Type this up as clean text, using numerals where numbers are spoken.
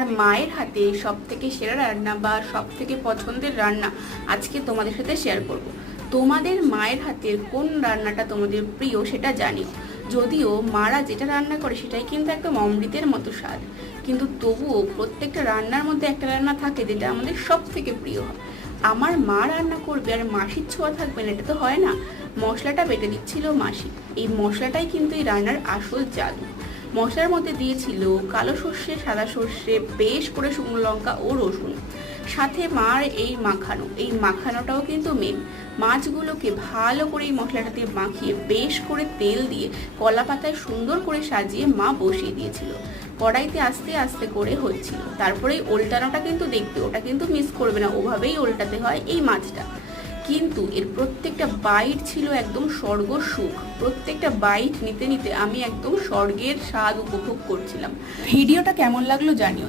আর মায়ের হাতে সব থেকে সেরা রান্না বা সব থেকে পছন্দের রান্না আজকে তোমাদের সাথে শেয়ার করব। তোমাদের মায়ের হাতের কোন রান্নাটা তোমাদের প্রিয় সেটা জানিও। যদিও মারা যেটা রান্না করে সেটাই কিন্তু একদম অমৃতের মতো স্বাদ, কিন্তু তবুও প্রত্যেকটা রান্নার মধ্যে একটা রান্না থাকে যেটা আমাদের সব থেকে প্রিয় হয়। আমার মা রান্না করবে আর মাসির ছোঁয়া থাকবে না, এটা তো হয় না। মশলাটা বেটে দিচ্ছিল মাসি। এই মশলাটাই কিন্তু এই রান্নার আসল জাদু। মশলার মধ্যে দিয়েছিল কালো সর্ষে, সাদা সর্ষে, বেশ করে শুকনো লঙ্কা ও রসুন, সাথে মার এই মাখানো। এই মাখানোটাও কিন্তু মেন। মাছগুলোকে ভালো করে এই মশলাটাতে মাখিয়ে বেশ করে তেল দিয়ে কলা পাতায় সুন্দর করে সাজিয়ে মা বসিয়ে দিয়েছিল। কড়াইতে আস্তে আস্তে করে হচ্ছিল। তারপরে এই ওল্টানোটা কিন্তু দেখবে, ওটা কিন্তু মিস করবে না, ওভাবেই ওল্টাতে হয় এই মাছটা। কিন্তু এর প্রত্যেকটা বাইট ছিল একদম স্বর্গ সুখ। প্রত্যেকটা বাইট নিতে নিতে আমি একদম স্বর্গের স্বাদ উপভোগ করছিলাম। ভিডিওটা কেমন লাগলো জানিও।